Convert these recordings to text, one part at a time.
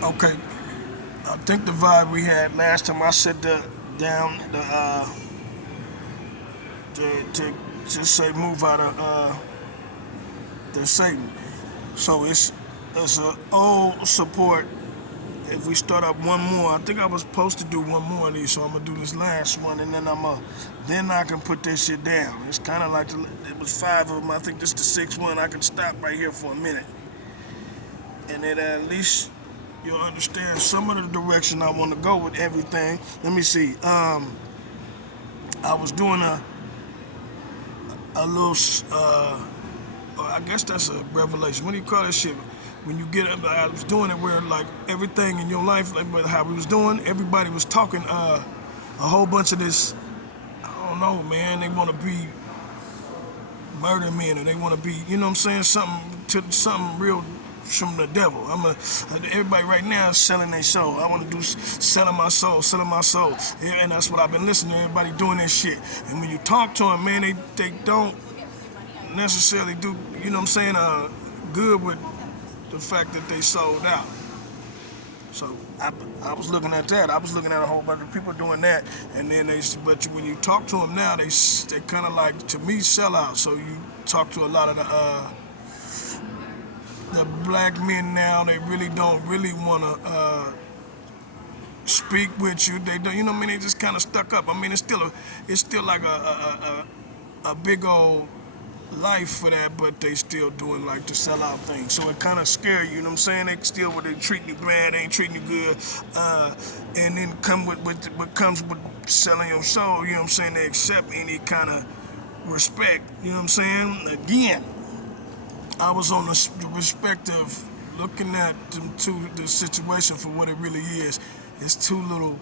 Okay, I think the vibe we had last time I said down to say move out of the Satan. So it's a old support. If we start up one more, I think I was supposed to do one more of these, so I'm gonna do this last one, and then I can put this shit down. It's kind of like it was five of them. I think this is the sixth one. I can stop right here for a minute, and then at least you'll understand some of the direction I want to go with everything. Let me see. I was doing a little. I guess that's a revelation. What do you call that shit? When you get up, I was doing it where like everything in your life, like how we was doing, everybody was talking a whole bunch of this. I don't know, man. They want to be murder men, or they want to be, you know what I'm saying, something real from the devil. Everybody right now is selling their soul. I want to do selling my soul, yeah, and that's what I've been listening to. Everybody doing this shit, and when you talk to them, man, they don't necessarily do, you know what I'm saying, good with the fact that they sold out. So I was looking at that. I was looking at a whole bunch of people doing that, and then but when you talk to them now, they kind of like, to me, sell out. So you talk to a lot of the black men now. They really don't really want to speak with you. They don't, you know what I mean? They just kind of stuck up. I mean, it's still like a big old life for that, but they still doing like the sellout thing. So it kind of scare you, you know what I'm saying? They still, they treating you bad, they ain't treating you good, and then come with what comes with selling your soul. You know what I'm saying? They accept any kind of respect. You know what I'm saying? Again, I was on the respect of looking at the situation for what it really is. It's two little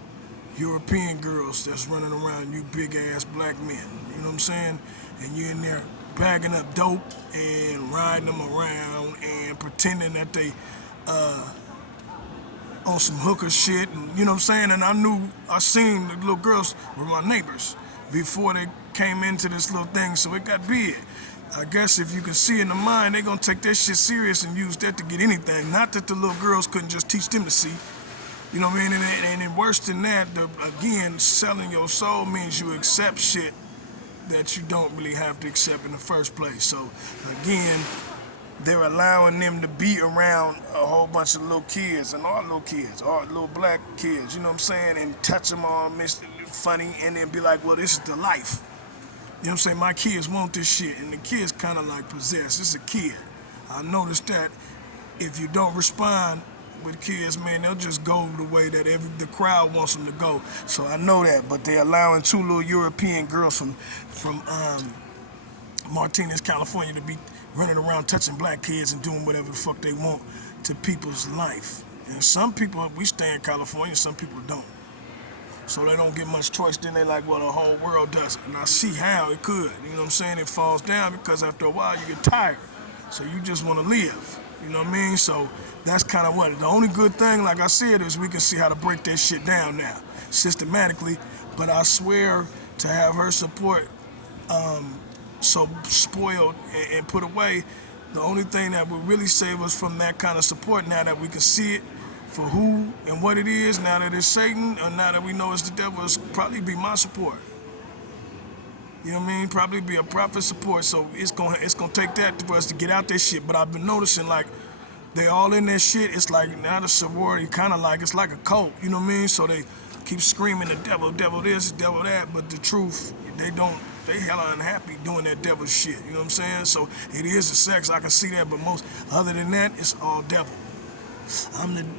European girls that's running around, you big ass black men. You know what I'm saying? And you're in there bagging up dope and riding them around and pretending that they on some hooker shit, and you know what I'm saying? And I seen the little girls were my neighbors before they came into this little thing, so it got big. I guess if you can see in the mind, they gonna take that shit serious and use that to get anything. Not that the little girls couldn't just teach them to see. You know what I mean? And worse than that, again, selling your soul means you accept shit that you don't really have to accept in the first place. So again, they're allowing them to be around a whole bunch of little kids, and all little black kids, you know what I'm saying, and touch them all, miss funny, and then be like, well, this is the life. You know what I'm saying? My kids want this shit, and the kids kind of like possessed. It's a kid. I noticed that if you don't respond with kids, man, they'll just go the way that the crowd wants them to go. So I know that, but they're allowing two little European girls from Martinez, California, to be running around touching black kids and doing whatever the fuck they want to people's life. And some people, we stay in California, some people don't. So they don't get much choice. Then they like, well, the whole world does it. And I see how it could. You know what I'm saying? It falls down because after a while you get tired. So you just want to live. You know what I mean? So that's kind of what. The only good thing, like I said, is we can see how to break that shit down now, systematically. But I swear to have her support so spoiled and put away, the only thing that would really save us from that kind of support, now that we can see it for who and what it is, now that it's Satan, or now that we know it's the devil, it's probably be my support. You know what I mean? Probably be a prophet support. So it's gonna take that for us to get out that shit. But I've been noticing, like, they all in that shit. It's like now the sorority kind of like, it's like a cult. You know what I mean? So they keep screaming the devil this, devil that. But the truth, they don't. They hella unhappy doing that devil shit. You know what I'm saying? So it is the sex. I can see that. But other than that, it's all devil.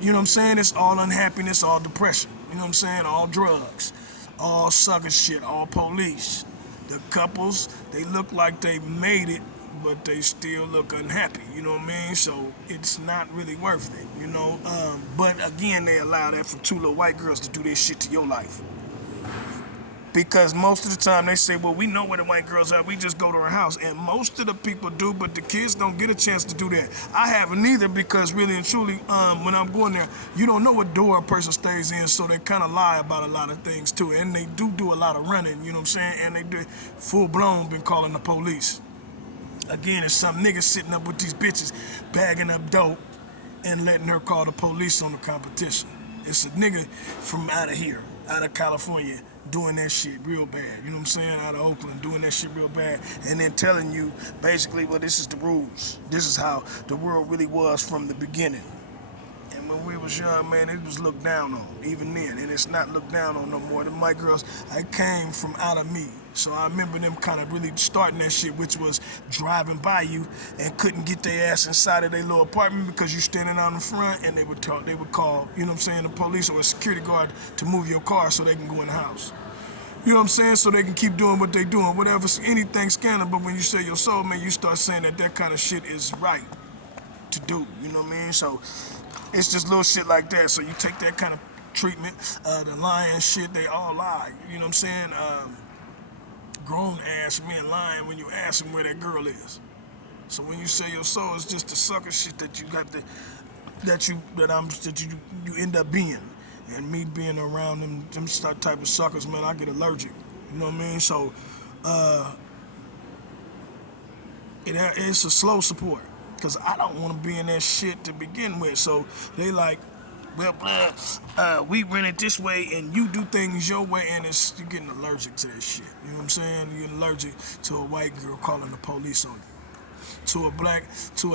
You know what I'm saying? It's all unhappiness, all depression. You know what I'm saying? All drugs, all sucker shit, all police. The couples, they look like they made it, but they still look unhappy. You know what I mean? So it's not really worth it, you know? But again, they allow that for two little white girls to do this shit to your life. Because most of the time they say, well, we know where the white girls are, we just go to her house. And most of the people do, but the kids don't get a chance to do that. I haven't either, because really and truly, when I'm going there, you don't know what door a person stays in, so they kind of lie about a lot of things too. And they do a lot of running, you know what I'm saying? And they do full blown been calling the police. Again, it's some niggas sitting up with these bitches bagging up dope and letting her call the police on the competition. It's a nigga from out of here, out of California, doing that shit real bad. You know what I'm saying? Out of Oakland, doing that shit real bad. And then telling you, basically, well, this is the rules. This is how the world really was from the beginning. And when we was young, man, it was looked down on, even then. And it's not looked down on no more. The white girls, I came from out of me. So I remember them kind of really starting that shit, which was driving by you and couldn't get their ass inside of their little apartment because you standing out in front, and they would call, you know what I'm saying, the police or a security guard to move your car so they can go in the house. You know what I'm saying? So they can keep doing what they doing, whatever, anything scandal. But when you say your soul, man, you start saying that kind of shit is right to do. You know what I mean? So it's just little shit like that. So you take that kind of treatment, the lying shit, they all lie. You know what I'm saying? Grown ass men lying when you ask them where that girl is. So when you say your soul, it's just the sucker shit that you got that you end up being. And me being around them type of suckers, man, I get allergic. You know what I mean? So it's a slow support. Because I don't want to be in that shit to begin with. So they like, well, we run it this way and you do things your way, and you're getting allergic to that shit. You know what I'm saying? You're allergic to a white girl calling the police on you. To a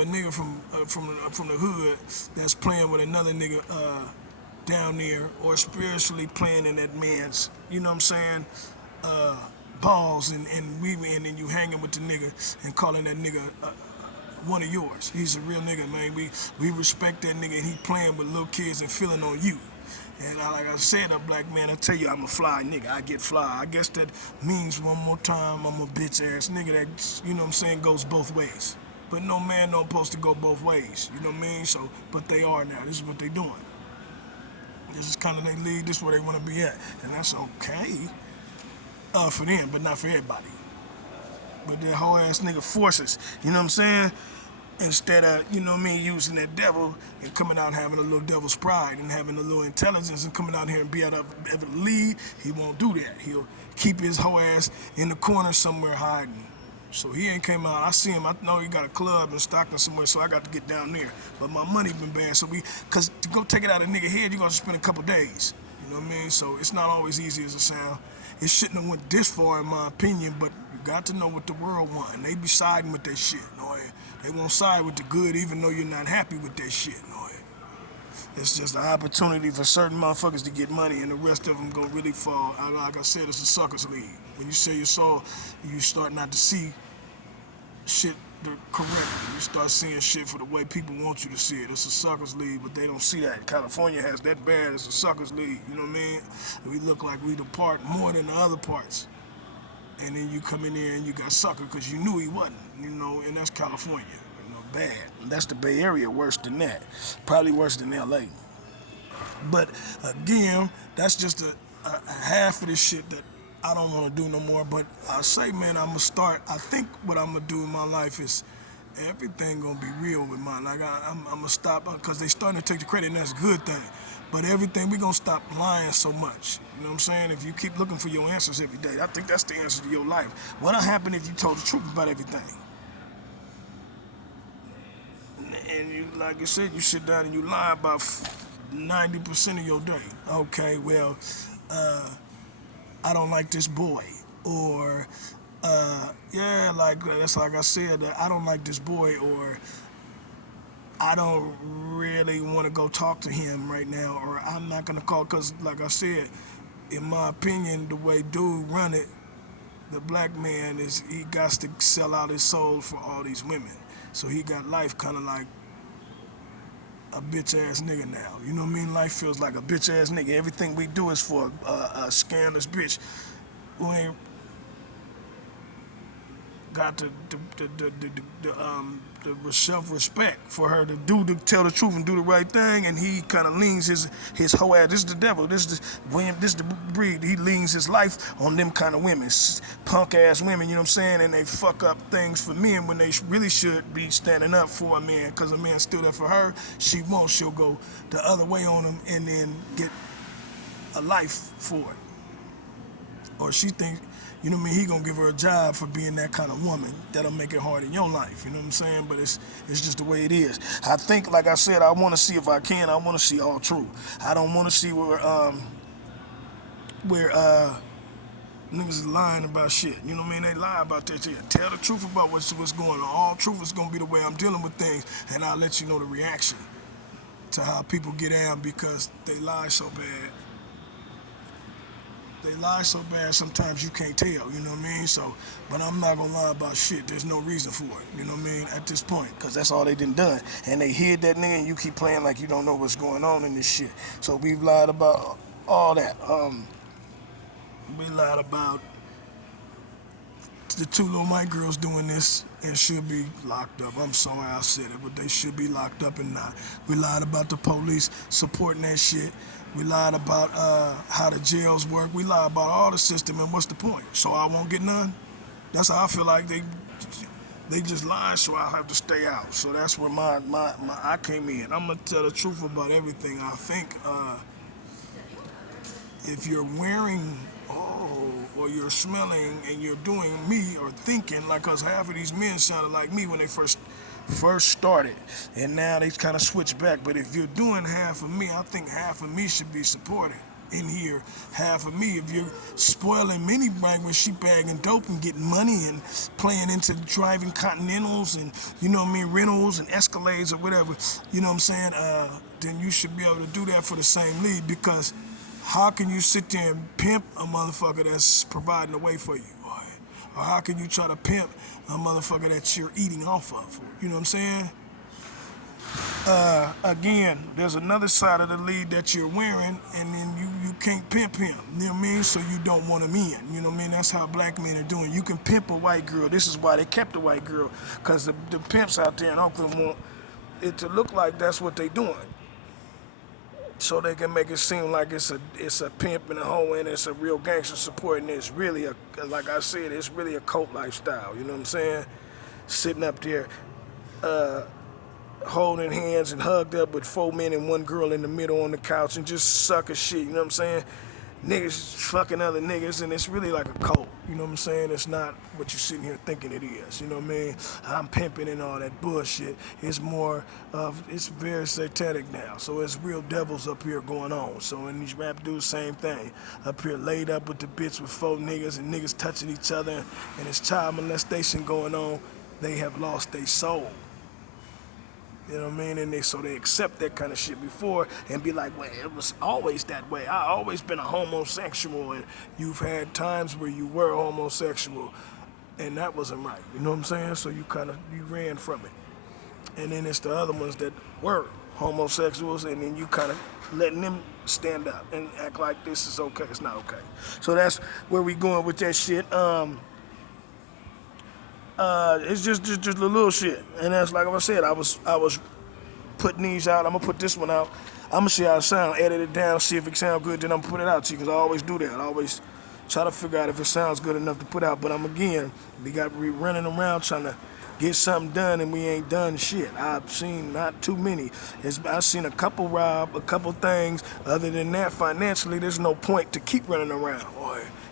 nigga from the hood that's playing with another nigga down there, or spiritually playing in that man's, you know what I'm saying, balls, and then you hanging with the nigga and calling that nigga one of yours. He's a real nigga, man. We respect that nigga, and he playing with little kids and feeling on you. And like I said, a black man, I tell you, I'm a fly nigga. I get fly. I guess that means one more time, I'm a bitch ass nigga that, you know what I'm saying, goes both ways. But no man don't supposed to go both ways. You know what I mean? So, but they are now. This is what they doing. This is kind of their league. This is where they want to be at. And that's okay for them, but not for everybody. But that whole ass nigga forces, you know what I'm saying? Instead of, you know what I mean, using that devil and coming out having a little devil's pride and having a little intelligence and coming out here and be able to lead, he won't do that. He'll keep his whole ass in the corner somewhere hiding. So he ain't came out. I see him. I know he got a club in Stockton somewhere, so I got to get down there. But my money been bad, so because to go take it out of a nigga head, you're going to spend a couple days. You know what I mean? So it's not always easy as it sound. It shouldn't have went this far, in my opinion, but you got to know what the world want. And they be siding with that shit. You know? They won't side with the good, even though you're not happy with that shit. You know? It's just an opportunity for certain motherfuckers to get money, and the rest of them go really fall. Like I said, it's a suckers league. When you say your soul, you start not to see shit correctly. You start seeing shit for the way people want you to see it. It's a suckers league, but they don't see that. California has that bad. It's a suckers league. You know what I mean? We look like we the part more than the other parts. And then you come in there and you got sucker because you knew he wasn't. You know, and that's California. You know, bad. And that's the Bay Area, worse than that. Probably worse than LA. But again, that's just a half of this shit that I don't want to do no more. But I say, man, I'm going to start. I think what I'm going to do in my life is everything going to be real with mine. Like I'm going to stop, because they starting to take the credit, and that's a good thing. But everything, we going to stop lying so much. You know what I'm saying? If you keep looking for your answers every day, I think that's the answer to your life. What'll happen if you told the truth about everything? And you, like I said, you sit down and you lie about 90% of your day. Okay, well, I don't like this boy. Or, yeah, that's like I said, I don't like this boy, or I don't really want to go talk to him right now, or I'm not going to call, because like I said, in my opinion, the way dude run it, the black man he got to sell out his soul for all these women. So he got life kind of like a bitch ass nigga now. You know what I mean? Life feels like a bitch ass nigga. Everything we do is for a scandalous bitch who ain't got the self-respect for her to tell the truth and do the right thing, and he kind of leans his whole ass. This is the devil. This is the breed. He leans his life on them kind of women, punk ass women. You know what I'm saying? And they fuck up things for men when they really should be standing up for a man. Because a man stood up for her, she won't. She'll go the other way on him and then get a life for it. Or she thinks, You know what I mean? He gonna give her a job for being that kind of woman that'll make it hard in your life. You know what I'm saying? But it's just the way it is. I think, like I said, I want to see if I can. I want to see all true. I don't want to see where niggas is lying about shit. You know what I mean? They lie about that shit. Tell the truth about what's going on. All truth is gonna be the way I'm dealing with things, and I'll let you know the reaction to how people get down because they lie so bad. They lie so bad sometimes you can't tell, you know what I mean? So, but I'm not gonna lie about shit. There's no reason for it, you know what I mean, at this point, because that's all they done. And they hid that nigga and you keep playing like you don't know what's going on in this shit. So we've lied about all that. We lied about the two little white girls doing this and should be locked up. I'm sorry I said it, but they should be locked up and not. We lied about the police supporting that shit. We lied about how the jails work. We lied about all the system, and what's the point? So I won't get none? That's how I feel like they just lied, so I have to stay out. So that's where my I came in. I'm gonna tell the truth about everything. I think if you're wearing or you're smelling and you're doing me or thinking like, cause half of these men sounded like me when they first started, and now they kind of switch back. But if you're doing half of me, I think half of me should be supported in here. Half of me, if you're spoiling mini bank with sheep bagging dope and getting money and playing into driving Continentals and, you know what I mean, rentals and Escalades or whatever, you know what I'm saying, then you should be able to do that for the same lead, because how can you sit there and pimp a motherfucker that's providing a way for you? Or how can you try to pimp a motherfucker that you're eating off of? You know what I'm saying? Again, there's another side of the lead that you're wearing, and then you can't pimp him. You know what I mean? So you don't want him in. You know what I mean? That's how black men are doing. You can pimp a white girl. This is why they kept the white girl, because the pimps out there in Oakland want it to look like that's what they doing, so they can make it seem like it's a pimp and a hoe and it's a real gangster support, and it's really like I said, it's really a cult lifestyle. You know what I'm saying? Sitting up there, holding hands and hugged up with 4 men and 1 girl in the middle on the couch and just sucking shit. You know what I'm saying? Niggas fucking other niggas, and it's really like a cult. You know what I'm saying? It's not what you're sitting here thinking it is. You know what I mean? I'm pimping and all that bullshit. It's more of, it's very satanic now. So it's real devils up here going on. So in these rap dudes, same thing. Up here laid up with the bitch with 4 niggas and niggas touching each other, and it's child molestation going on. They have lost their soul. You know what I mean? And they accept that kind of shit before and be like, well, it was always that way. I always been a homosexual, and you've had times where you were homosexual and that wasn't right. You know what I'm saying? So you ran from it. And then it's the other ones that were homosexuals, and then you kind of letting them stand up and act like this is okay. It's not okay. So that's where we going with that shit. It's just the little shit, and that's like I said. I was putting these out. I'm gonna put this one out. I'm gonna see how it sound, edit it down, see if it sounds good. Then I'm gonna put it out to you, because I always do that. I always try to figure out if it sounds good enough to put out. But we running around trying to get something done, and we ain't done shit. I've seen not too many. I've seen a couple rob, a couple things. Other than that, financially, there's no point to keep running around.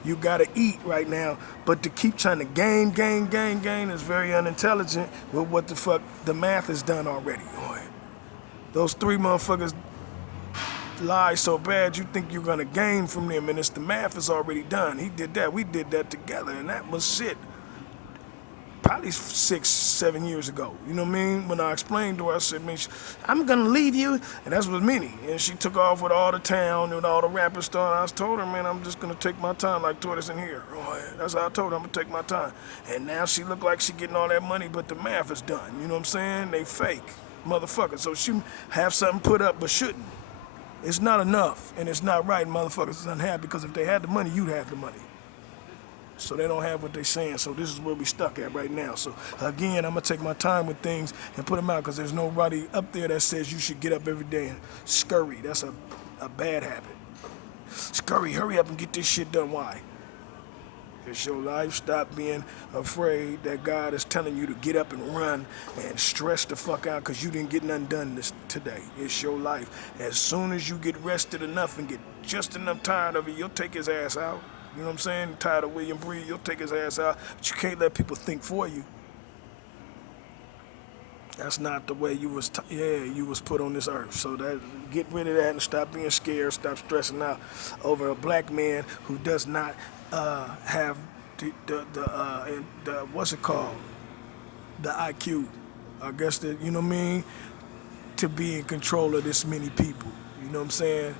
You gotta eat right now, but to keep trying to gain is very unintelligent with what the fuck the math is done already. Those 3 motherfuckers lie so bad you think you're gonna gain from them, and it's the math is already done. He did that, we did that together, and that was shit. Probably 6, 7 years ago. You know what I mean? When I explained to her, I said, man, I'm gonna leave you. And that's with Minnie. And she took off with all the town and all the rappers stuff. I told her, man, I'm just gonna take my time like Tortoise in here. That's how I told her, I'm gonna take my time. And now she look like she getting all that money, but the math is done. You know what I'm saying? They fake motherfuckers. So she have something put up but shouldn't. It's not enough, and it's not right. Motherfuckers is unhappy, because if they had the money, you'd have the money. So they don't have what they're saying. So this is where we stuck at right now. So again, I'm gonna take my time with things and put them out, because there's nobody up there that says you should get up every day and scurry. That's a bad habit. Scurry, hurry up and get this shit done. Why? It's your life. Stop being afraid that God is telling you to get up and run and stress the fuck out because you didn't get nothing done today. It's your life. As soon as you get rested enough and get just enough tired of it, you'll take his ass out. You know what I'm saying? Tired of William Breed, you'll take his ass out, but you can't let people think for you. That's not the way you was, you was put on this earth. So that get rid of that and stop being scared, stop stressing out over a black man who does not have the what's it called, the IQ. I guess that you know what I mean, to be in control of this many people. You know what I'm saying?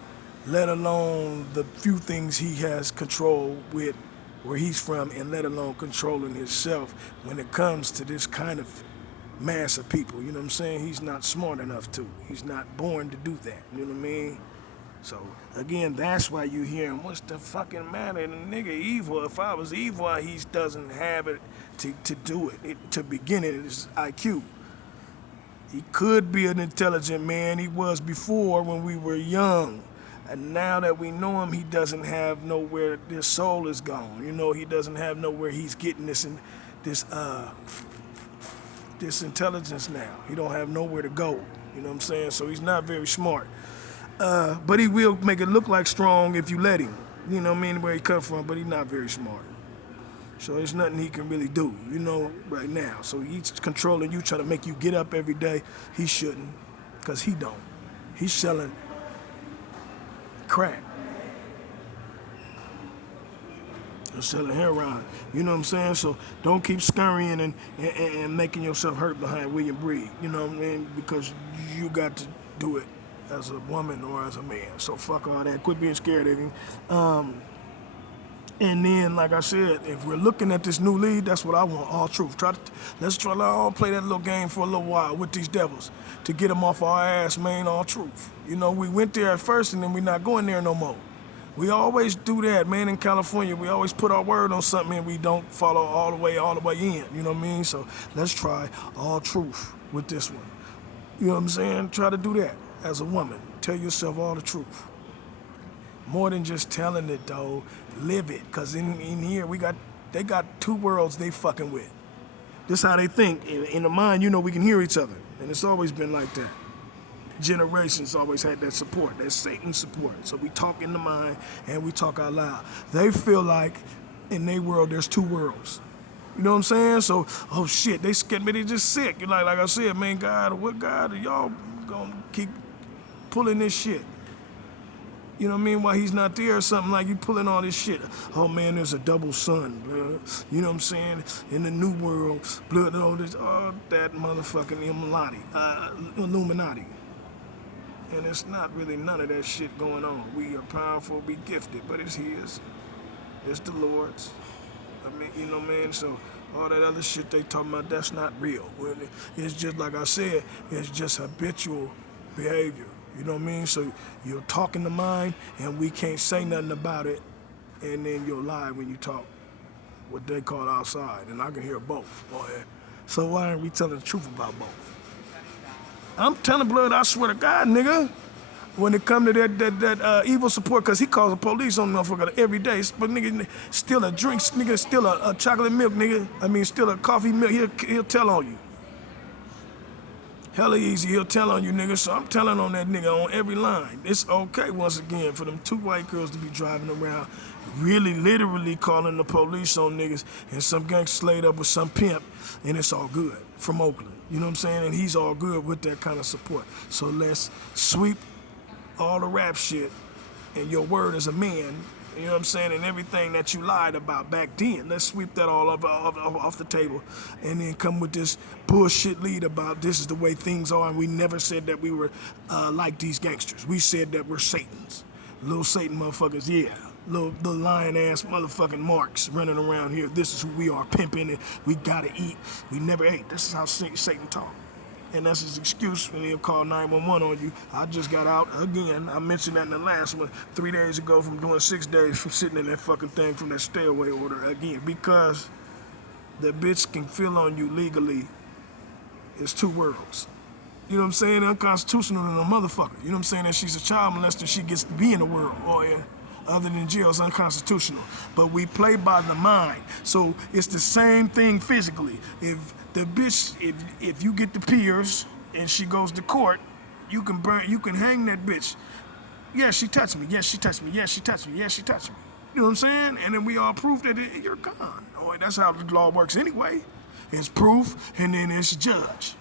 Let alone the few things he has control with where he's from, and let alone controlling himself when it comes to this kind of mass of people. You know what I'm saying? He's not smart enough to. He's not born to do that. You know what I mean? So again, that's why you hear him. What's the fucking matter? The nigga evil. If I was evil, he doesn't have it to do it. To begin it, it's IQ. He could be an intelligent man. He was before when we were young. And now that we know him, he doesn't have nowhere. His soul is gone. You know, he doesn't have nowhere he's getting this intelligence now. He don't have nowhere to go. You know what I'm saying? So he's not very smart. But he will make it look like strong if you let him. You know what I mean? Where he come from, but he's not very smart. So there's nothing he can really do, you know, right now. So he's controlling you, trying to make you get up every day. He shouldn't, because he don't. He's selling crack. He's selling heroin. You know what I'm saying? So don't keep scurrying and making yourself hurt behind William Breed. You know what I mean? Because you got to do it as a woman or as a man. So fuck all that. Quit being scared of him. And then, like I said, if we're looking at this new league, that's what I want, all truth. Let's try to all play that little game for a little while with these devils to get them off our ass, man, all truth. You know, we went there at first and then we're not going there no more. We always do that, man, in California. We always put our word on something and we don't follow all the way in, you know what I mean? So let's try all truth with this one. You know what I'm saying? Try to do that as a woman. Tell yourself all the truth. More than just telling it though, live it. Cause in here they got two worlds they fucking with. This how they think. In the mind, you know, we can hear each other. And it's always been like that. Generations always had that support, that Satan support. So we talk in the mind and we talk out loud. They feel like in their world there's two worlds. You know what I'm saying? So, oh shit, they scared me, they just sick. You're like I said, man, God, what God are y'all gonna keep pulling this shit? You know what I mean? While he's not there or something, like you pulling all this shit. Oh man, there's a double sun, bro. You know what I'm saying? In the new world, blood, all this, all that motherfucking Illuminati. And it's not really none of that shit going on. We are powerful, we gifted, but it's his. It's the Lord's. I mean, you know what I mean? So all that other shit they talking about, that's not real. It's just like I said, it's just habitual behavior. You know what I mean? So you're talking the mind, and we can't say nothing about it, and then you'll lie when you talk what they call outside, and I can hear both. Boy. So why aren't we telling the truth about both? I'm telling blood, I swear to God, nigga, when it come to that evil support, because he calls the police on motherfucker every day. But nigga, steal a drink, nigga, steal a chocolate milk, nigga. I mean, steal a coffee milk, he'll tell on you. Hella easy, he'll tell on you, nigga. So I'm telling on that nigga on every line. It's okay, once again, for them two white girls to be driving around, really literally calling the police on niggas, and some gangster slayed up with some pimp, and it's all good from Oakland. You know what I'm saying? And he's all good with that kind of support. So let's sweep all the rap shit and your word as a man, you know what I'm saying, and everything that you lied about back then. Let's sweep that all off the table and then come with this bullshit lead about this is the way things are, and we never said that we were like these gangsters. We said that we're Satans. Little Satan motherfuckers, yeah. Little lion-ass motherfucking marks running around here. This is who we are, pimping, and we gotta eat. We never ate. This is how Satan talk. And that's his excuse when he'll call 911 on you. I just got out again. I mentioned that in the last one 3 days ago from doing 6 days from sitting in that fucking thing from that stay away order again. Because the bitch can feel on you legally. It's two worlds. You know what I'm saying? Unconstitutional than a motherfucker. You know what I'm saying? That she's a child molester, she gets to be in the world. Oh yeah. Other than jail, it's unconstitutional. But we play by the mind. So it's the same thing physically. If the bitch, if you get the peers and she goes to court, you can hang that bitch. Yeah, she touched me. Yes, she touched me. Yes, she touched me. Yes, she touched me. You know what I'm saying? And then we all prove that you're gone. Oh, that's how the law works anyway. It's proof, and then it's a judge.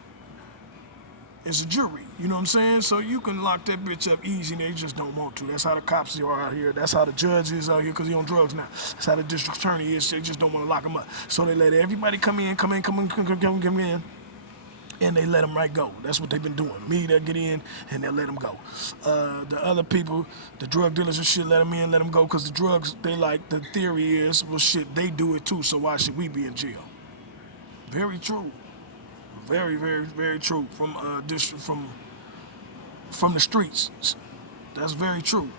It's a jury. You know what I'm saying? So you can lock that bitch up easy, and they just don't want to. That's how the cops are out here. That's how the judge is out here because he on drugs now. That's how the district attorney is. They just don't want to lock him up. So they let everybody come in, and they let them right go. That's what they've been doing. Me, they'll get in, and they'll let them go. The other people, the drug dealers and shit, let them in, let them go, because the drugs, they like, the theory is, well, shit, they do it too, so why should we be in jail? Very true. Very, very, very true from the streets. That's very true.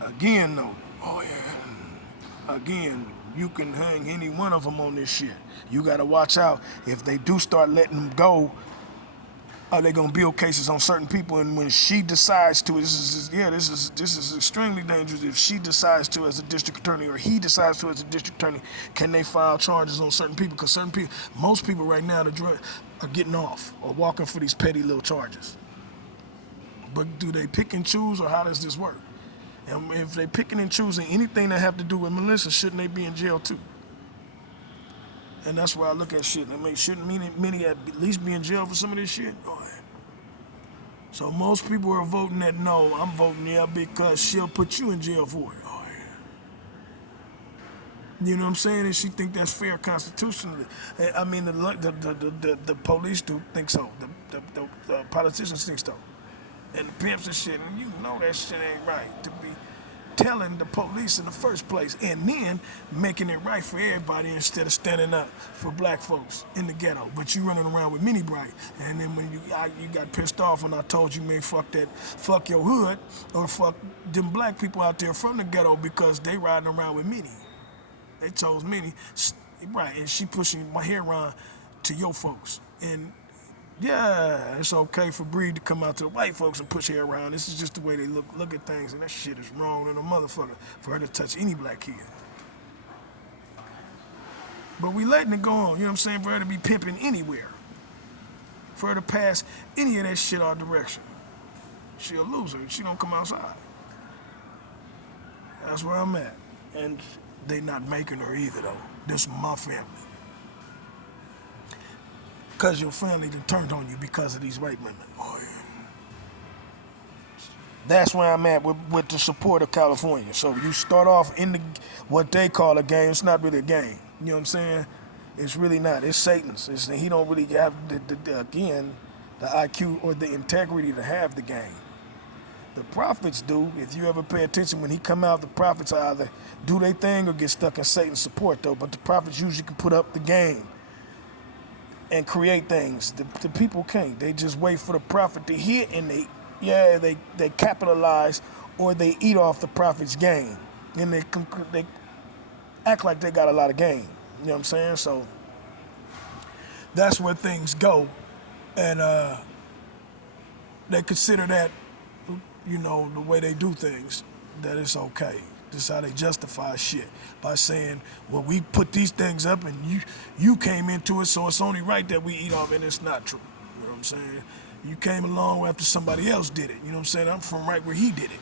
Again, though, oh yeah, again, you can hang any one of them on this shit. You gotta watch out. If they do start letting them go, are they gonna build cases on certain people? And when she decides to, this is extremely dangerous. If she decides to as a district attorney, or he decides to as a district attorney, can they file charges on certain people? Because certain people, most people right now, are getting off or walking for these petty little charges. But do they pick and choose, or how does this work? And if they picking and choosing anything that have to do with Melissa, shouldn't they be in jail too? And that's why I look at shit. Shouldn't many at least be in jail for some of this shit? Oh, yeah. So most people are voting that no. I'm voting yeah because she'll put you in jail for it. Oh, yeah. You know what I'm saying? And she think that's fair constitutionally. I mean, the police do think so. The politicians think so. And the pimps and shit. And you know that shit ain't right to be telling the police in the first place, and then making it right for everybody instead of standing up for black folks in the ghetto. But you running around with Mini Bright, and then when you got pissed off when I told you, man, fuck your hood, or fuck them black people out there from the ghetto because they riding around with Mini. They chose Mini, right, and she pushing my hair around to your folks. And yeah, it's okay for Breed to come out to the white folks and push hair around. This is just the way they look at things, and that shit is wrong than a motherfucker for her to touch any black kid. But we letting it go on, you know what I'm saying, for her to be pimping anywhere. For her to pass any of that shit our direction. She a loser, she don't come outside. That's where I'm at. And they not making her either, though. This is my family. Because your family done turned on you because of these white women. Oh, yeah. That's where I'm at with the support of California. So you start off in what they call a game. It's not really a game. You know what I'm saying? It's really not. It's Satan's. He don't really have, the IQ or the integrity to have the game. The prophets do. If you ever pay attention, when he come out, the prophets either do their thing or get stuck in Satan's support, though. But the prophets usually can put up the game and create things. The people can't. They just wait for the prophet to hit, and they capitalize, or they eat off the prophet's game, and they act like they got a lot of game. You know what I'm saying? So that's where things go, and they consider that, you know, the way they do things, that it's okay. This is how they justify shit, by saying, well, we put these things up and you came into it, so it's only right that we eat off, and it's not true. You know what I'm saying? You came along after somebody else did it. You know what I'm saying? I'm from right where he did it.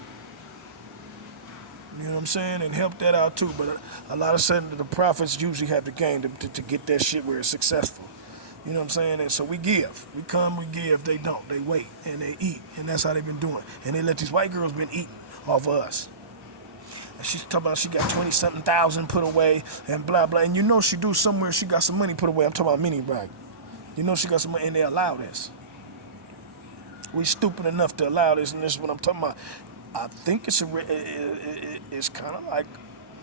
You know what I'm saying? And helped that out too. But a lot of sudden, the prophets usually have the game to get that shit where it's successful. You know what I'm saying? And so we give. We come, we give. They don't. They wait, and they eat. And that's how they've been doing. And they let these white girls been eating off of us. She's talking about she got 20-something thousand put away and blah, blah. And you know she do somewhere, she got some money put away. I'm talking about Mini Bright. You know she got some money, and they allow this. We stupid enough to allow this, and this is what I'm talking about. I think it's kind of like,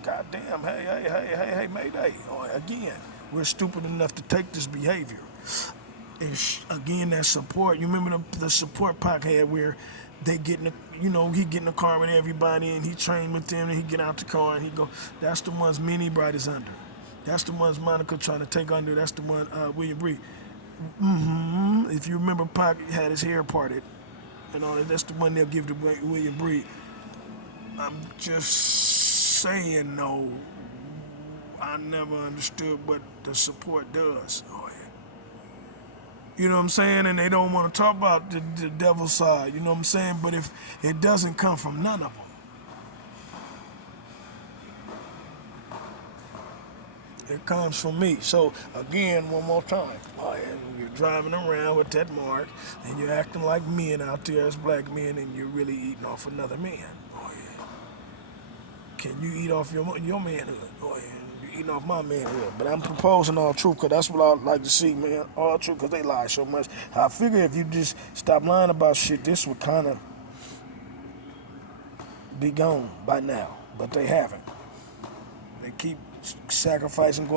goddamn, hey, Mayday. Again, we're stupid enough to take this behavior. And again, that support. You remember the support Pac had where they get in the, you know, he get in the car with everybody and he train with them and he get out the car and he go. That's the ones Mini Bright is under. That's the ones Monica trying to take under. That's the one William Breed. If you remember, Pac had his hair parted and all that. That's the one they'll give to William Breed. I'm just saying, no, I never understood what the support does. You know what I'm saying? And they don't want to talk about the devil's side, you know what I'm saying? But if it doesn't come from none of them, It comes from me. So again, one more time. Oh, yeah, you're driving around with that mark, and you're acting like men out there as black men, and you're really eating off another man. Oh yeah. Can you eat off your manhood? Oh yeah. You're eating off my manhood. But I'm proposing all truth, cause that's what I like to see, man. All truth, cause they lie so much. I figure if you just stop lying about shit, this would kind of be gone by now. But they haven't. They keep sacrificing, going